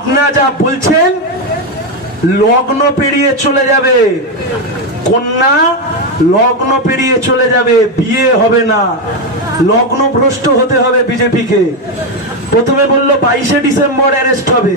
আপনারা যা বলছেন, লগ্ন পেরিয়ে চলে যাবে। কন্যা লগ্ন পেরিয়ে চলে যাবে, বিয়ে হবে না। লগ্ন ভ্রষ্ট হতে হবে বিজেপিকে। প্রথমে বলল বাইশে ডিসেম্বর অ্যারেস্ট হবে,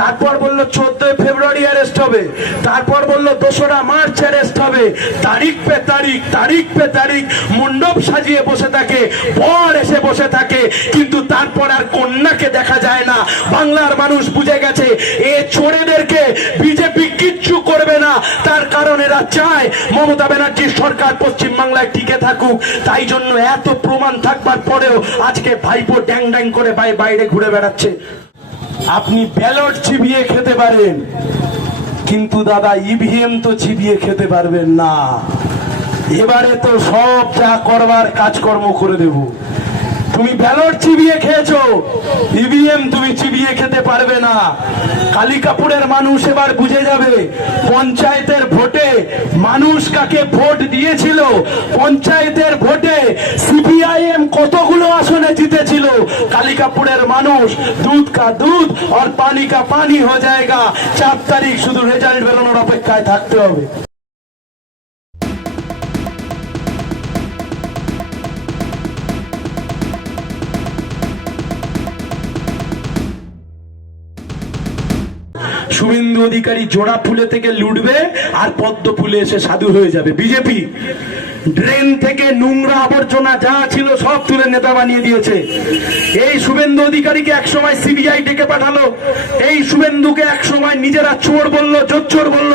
তারপর বলল চোদ্দই ফেব্রুয়ারি অ্যারেস্ট হবে, তারপর বলল দোসরা মার্চ অ্যারেস্ট হবে, তারিখ পে তারিখ তারিখ পে তারিখ, মণ্ডপ সাজিয়ে বসে থাকে, পর এসে বসে থাকে, কিন্তু তারপর আর কন্যাকে দেখা যায় না। বাংলার মানুষ বুঝে গেছে, এ চোরেদেরকে বিজেপি এরা চায় মমতা ব্যানার্জির সরকার পশ্চিম বাংলায় টিকে থাকুক। তাই জন্য এত প্রমাণ থাকবার পরেও আজকে ভাইপো ড্যাং ড্যাং করে বাই- বাইরে ঘুরে বেড়াচ্ছে। আপনি ব্যালট চিবিয়ে খেতে পারেন, কিন্তু দাদা ইভিএম তো চিবিয়ে খেতে পারবেন না। এবারে তো সব যা করবার কাজকর্ম করে দেব। তুমি ব্যালট চিবিয়ে খেয়েছো। ইভিএম তুমি চিবিয়ে খেতে পারবে না। কালিকাপুরের মানুষ এবার বুঝে যাবে, পঞ্চায়েতের ভোটে মানুষ কাকে ভোট দিয়েছিল? পঞ্চায়েতের ভোটে সিপিআইএম কতগুলো আসনে জিতেছিল? কালিকাপুরের মানুষ, দুধ কা দুধ আর পানি কা পানি হয়ে যায়গা চার তারিখ শুধু রেজাল্ট বেরোনোর অপেক্ষায় থাকতে হবে। অধিকারী জোড়া ফুলে থেকে লুটবে আর পদ্ম ফুলে এসে সাধু হয়ে যাবে। বিজেপি? ড্রেন থেকে নোংরা আবর্জনা যা ছিল সব তুলে নেতা বানিয়ে দিয়েছে। এই শুভেন্দু অধিকারীকে একসময় সিবিআই ডেকে পাঠালো, এই শুভেন্দুকে একসময় নিজেরা চোর বলল জোচ্চোর বলল।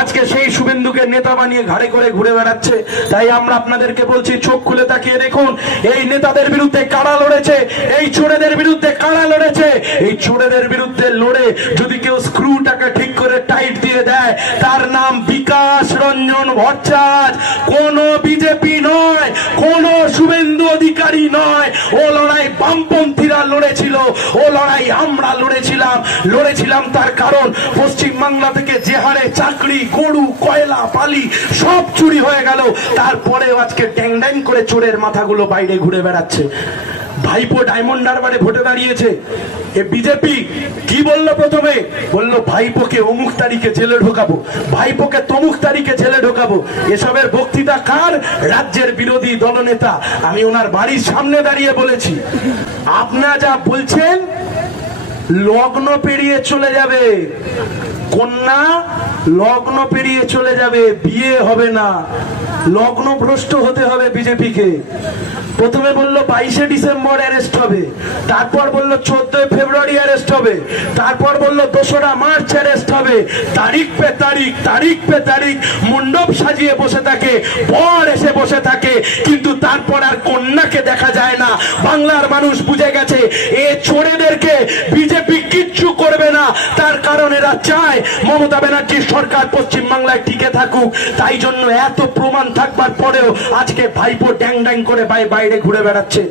আজকে সেই শুভেন্দুকে নেতা বানিয়ে ঘাড়ে করে ঘুরে বেড়াচ্ছে। তাই আমরা আপনাদেরকে বলছি, চোখ খুলে তাকিয়ে দেখুন, এই নেতাদের বিরুদ্ধে কারা লড়েছে? এই চোরেদের বিরুদ্ধে কারা লড়েছে? এই চোরেদের বিরুদ্ধে লড়ে যদি কেউ স্ক্রুটাকে ঠিক করে টাইট দিয়ে দেয়, তার নাম বিকাশ রঞ্জন ভট্টাচার্য। কোন বিজেপি নয়, কোন শুভেন্দু অধিকারী নয়। ও লড়াই বামপন্থীরা লড়েছিল, ও লড়াই আমরা লড়েছিলাম। লড়েছিলাম তার কারণ পশ্চিম বাংলা থেকে যে হারে চাকরি, গরু, কয়লা পালি সব চুরি হয়ে গেল। তারপরেও আজকে ড্যাং ড্যাং করে চোরের মাথাগুলো বাইরে ঘুরে বেড়াচ্ছে। ভাইপো ডায়মন্ড হারবারে ভোটে দাঁড়িয়েছে। এ বিজেপি কি বলল প্রথমে? বলল, ভাইপোকে অমুক তারিখে জেলে ঢোকাবো। ভাইপোকে তমুক তারিখে জেলে ঢোকাবো। এসবের বক্তৃতা কার? রাজ্যের বিরোধী দলনেতা। আমি ওনার বাড়ির সামনে দাঁড়িয়ে বলেছি আপনারা যা বলছেন, লগ্ন পেরিয়ে চলে যাবে। কন্যা লগ্ন পেরিয়ে চলে যাবে, বিয়ে হবে না। লগ্ন ভ্রষ্ট হতে হবে বিজেপিকে। প্রথমে বলল বাইশে ডিসেম্বর অ্যারেস্ট হবে, তারপর বলল চোদ্দই ফেব্রুয়ারি অ্যারেস্ট হবে, তারপর বলল দোসরা মার্চ অ্যারেস্ট হবে, তারিখ পে তারিখ তারিখ পে তারিখ, মণ্ডপ সাজিয়ে বসে থাকে, পর এসে বসে থাকে, কিন্তু তারপর আর কন্যাকে দেখা যায় না। বাংলার মানুষ বুঝে গেছে, এ চোরেদেরকে বিজেপি কিচ্ছু করবে না তার এরা চায়, মমতা ব্যানার্জির সরকার পশ্চিম বাংলায় টিকে থাকুক। তাই জন্য এত প্রমাণ থাকবার পরেও আজকে ভাইপো ড্যাং ড্যাং করে বাই- বাইরে ঘুরে বেড়াচ্ছে।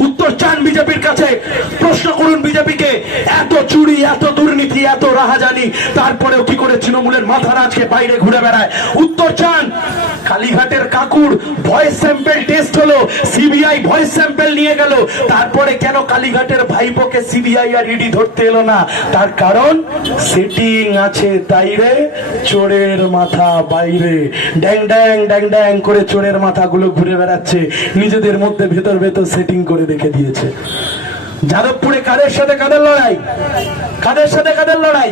উত্তর চান বিজেপির কাছে, প্রশ্ন করুন বিজেপিকে, এত চুরি, এত দুর্নীতি, এত রাহাজানি, তারপরেও কি করে তৃণমূলের মাথার আজকে বাইরে ঘুরে বেড়ায়? উত্তর চান, কালীঘাটের কাকুর ভয়েস স্যাম্পেল টেস্ট হলো, সিবিআই ভয়েস স্যাম্পেল নিয়ে গেল। তারপরে কেন কালীঘাটের ভাইপোকে সিবিআই আর ইডি ধরতে এলো না? তার কারণ আছে তাই রে, চোরের মাথা বাইরে। ড্যাং ড্যাং ড্যাং ড্যাং করে চোরের মাথাগুলো ঘুরে বেড়াচ্ছে। নিজেদের মধ্যে ভেতর ভেতর সেটিং করে রেখে দিয়েছে। যাদবপুরে কাদের সাথে কাদের লড়াই? কাদের সাথে কাদের লড়াই?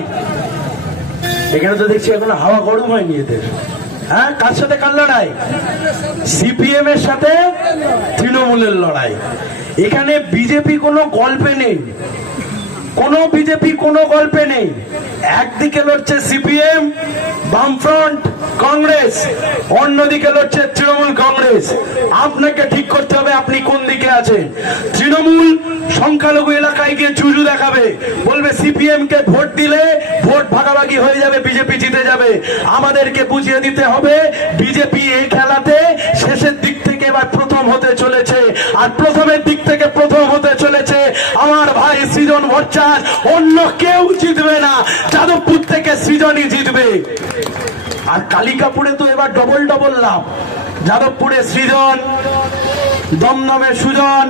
এখানে তো দেখছি এখন হাওয়া গরম হয়নি এদের। হ্যাঁ কার সাথে কার লড়াই? সিপিএম এর সাথে তৃণমূলের লড়াই। এখানে বিজেপি কোনো গল্পে নেই। কোন বিজেপি, কোনো গল্পে নেই। একদিকে লড়ছে সিপিএম, বামফ্রন্ট, কংগ্রেস, অন্যদিকে লড়ছে তৃণমূল কংগ্রেস। আপনাকে ঠিক করতে হবে আপনি কোন দিকে আছেন। তৃণমূল সংখ্যালঘু এলাকায় গিয়ে চুজু দেখাবে। বলবে সিপিএম কে ভোট দিলে ভোট ভাগাভাগি হয়ে যাবে, বিজেপি জিতে যাবে। আমাদেরকে বুঝিয়ে দিতে হবে, বিজেপি এই খেলাতে শেষের দিক এবার প্রথম হতে চলেছে, আর প্রথমের দিক থেকে প্রথম হতে চলেছে আমার ভাই সৃজন ভট্টাচার্য। অন্য কেউ জিতবে না, যাদবপুর থেকে সৃজনই জিতবে। আর কালিকাপুরে তো এবার ডবল ডবল লাভ। যাদবপুরে সৃজন, দমদমে সুজন,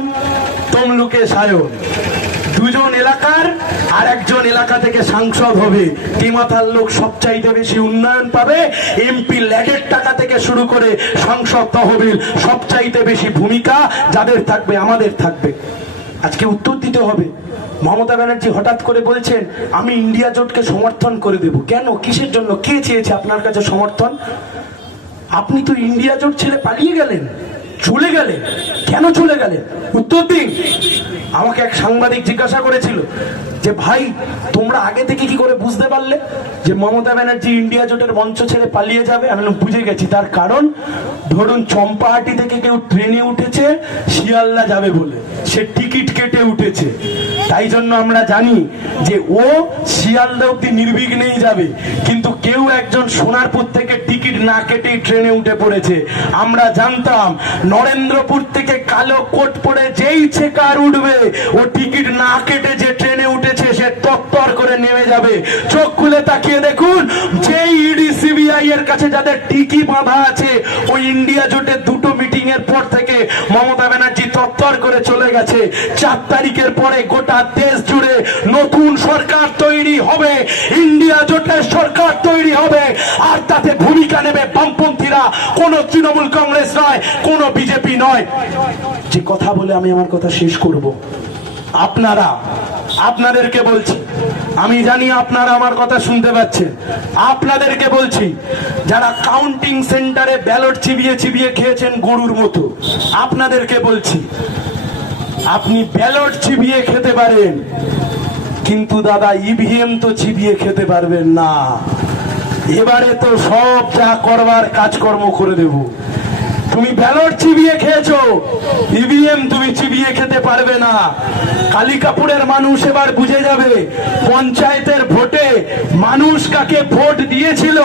তমলুকে সায়ন। দুজন এলাকার আর একজন এলাকা থেকে সাংসদ হবে। তিমাথার লোক সবচাইতে বেশি উন্নয়ন পাবে। এমপি ল্যাডের টাকা থেকে শুরু করে সংসদ তহবিল সবচাইতে বেশি ভূমিকা যাদের থাকবে, আমাদের থাকবে। আজকে উত্তর দিতে হবে। মমতা ব্যানার্জি হঠাৎ করে বলছেন, আমি ইন্ডিয়া জোটকে সমর্থন করে দেব। কেন? কিসের জন্য? কে চেয়েছে আপনার কাছে সমর্থন? আপনি তো ইন্ডিয়া জোট ছেড়ে পালিয়ে গেলেন, চলে গেলেন। কেন চলে গেলেন? উত্তর দিন। আমাকে এক সাংবাদিক জিজ্ঞাসা করেছিল যে ভাই তোমরা আগে থেকে কি করে বুঝতে পারলে? যে মমতা ব্যানার্জি ইন্ডিয়া জোটের মঞ্চ ছেড়ে পালিয়ে যাবে, আমি বুঝে গেছি। তার কারণ, ধরুন চম্পাহাটি থেকে কেউ ট্রেনে উঠেছে, শিয়ালদা যাবে বলে। সে টিকিট কেটে উঠেছে। তাই জন্য আমরা জানি যে ও শিয়ালদা অব্দি নির্বিঘ্নেই যাবে। কিন্তু কেউ একজন সোনারপুর থেকে টিকিট না কেটেই ট্রেনে উঠে পড়েছে। আমরা জানতাম, নরেন্দ্রপুর থেকে কালো কোট পরে যেই ইচ্ছে কার উঠবে, ও টিকিট না কেটে যে ট্রেনে উঠেছে, সে তত্তর করে নেমে যাবে। চোখ খুলে তাকিয়ে দেখুন যেই ইডি সিবিআই এর কাছে যাদের টিকি বাঁধা আছে ওই ইন্ডিয়া জোটের দুটো মিটিং এর পর থেকে মমতা ব্যানার্জি তত্তর করে চলে গেছে। চার তারিখের পরে গোটা দেশ জুড়ে নতুন সরকার তৈরি হবে। ইন্ডিয়া জোটের সরকার তৈরি হবে। আর তাতে ভূমিকা নেবে বামপন্থীরা। কোন তৃণমূল কংগ্রেস নয়, কোন বিজেপি নয়। যে কথা বলে আমি আমার কথা শেষ করব। আপনারা আপনাদেরকে বলছি, আমি জানি আপনারা আমার কথা শুনতে পাচ্ছেন আপনাদেরকে বলছি, যারা কাউন্টিং সেন্টারে ব্যালট চিবিয়ে চিবিয়ে খেয়েছেন গরুর মতো, আপনাদেরকে বলছি, আপনি ব্যালট চিবিয়ে খেতে পারেন, কিন্তু দাদা ইভিএম তো চিবিয়ে খেতে পারবেন না। এবারে তো সব যা করবার কাজকর্ম করে দেব। তুমি ব্যালট চিবিয়ে খেয়েছো। ইভিএম তুমি চিবিয়ে খেতে পারবে না। কালিকাপুরের মানুষ এবার বুঝে যাবে, পঞ্চায়েতের ভোটে মানুষ কাকে ভোট দিয়েছিল?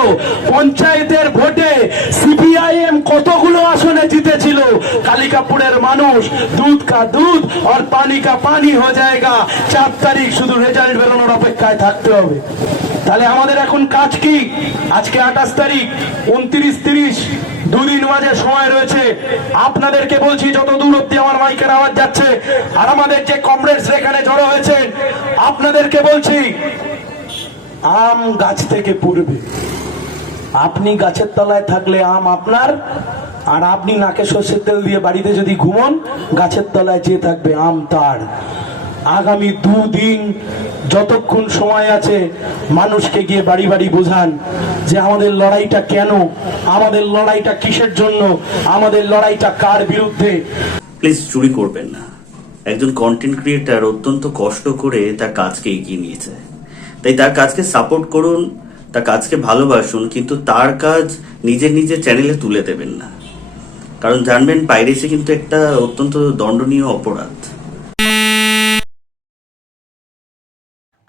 পঞ্চায়েতের ভোটে সিপিআইএম কতগুলো আসনে জিতেছিল? কালিকাপুরের মানুষ, দুধ কা দুধ আর পানি কা পানি হয়ে যায়গা চার তারিখ শুধু রেজাল্ট বেরোনোর অপেক্ষায় থাকতে হবে। তাহলে আমাদের এখন কাজ কি? আজকে আঠাশ তারিখ, উনত্রিশ তিরিশ। দুদিন মাঝে সময় রয়েছে। আপনাদেরকে বলছি, যত দূর অব্দি আমার মাইকের আওয়াজ যাচ্ছে, আর আমাদের যে কমরেডস এখানে জড়ো হয়েছে, আপনাদেরকে বলছি, আম গাছ থেকে পড়বে। আপনি গাছের তলায় থাকলে আম আপনার, আর আপনি নাকে সর্ষের তেল দিয়ে বাড়িতে যদি ঘুমন, গাছের তলায় যে থাকবে আম তার। আগামী দুদিন যতক্ষণ সময় আছে, মানুষকে গিয়ে বাড়ি বাড়ি বোঝান যে আমাদের লড়াইটা কেন, আমাদের লড়াইটা কিসের জন্য, আমাদের লড়াইটা কার বিরুদ্ধে। প্লিজ চুরি করবেন না। একজন কন্টেন্ট ক্রিয়েটার অত্যন্ত কষ্ট করে তার কাজকে এগিয়ে নিয়েছে। তাই তার কাজকে সাপোর্ট করুন, তার কাজকে ভালোবাসুন, কিন্তু তার কাজ নিজের নিজের চ্যানেলে তুলে দেবেন না। কারণ জানবেন পাইরেসি কিন্তু একটা অত্যন্ত দণ্ডনীয় অপরাধ।